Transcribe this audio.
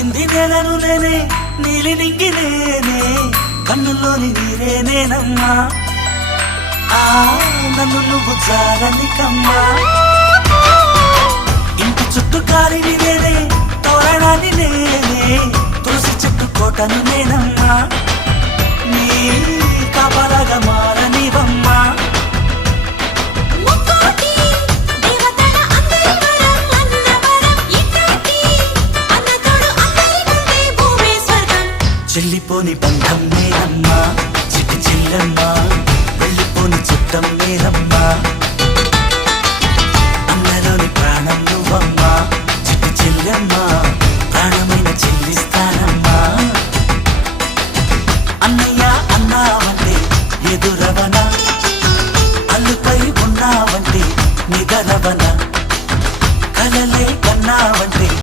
తాకింది నేలను నేనే నీలి నింగి నేనే కన్నుల్లోని నీరే నేనమ్మా నన్ను నువ్వు జాలని కమ్మా ఇంటి చుట్టూ కాలిని నేనే తోరణాన్ని నేనే తులసి చెట్టు కోటను నేనమ్మా నీ కాపలాగా మారనివమ్మా చెల్లిపోని బంధం నేనమ్మా చిట్టి చెల్లమ్మా వెళ్ళిపోని చుట్టం నేనమ్మా అన్నలోని ప్రాణం నువ్వమ్మా చిట్టి చెల్లమ్మా ప్రాణమైన చెల్లిస్తానమ్మా అన్నయ్య అన్నావంటే ఎదురవనా అల్లుపై ఉన్నావంటే నిదరవనా కలలే కన్నావంటే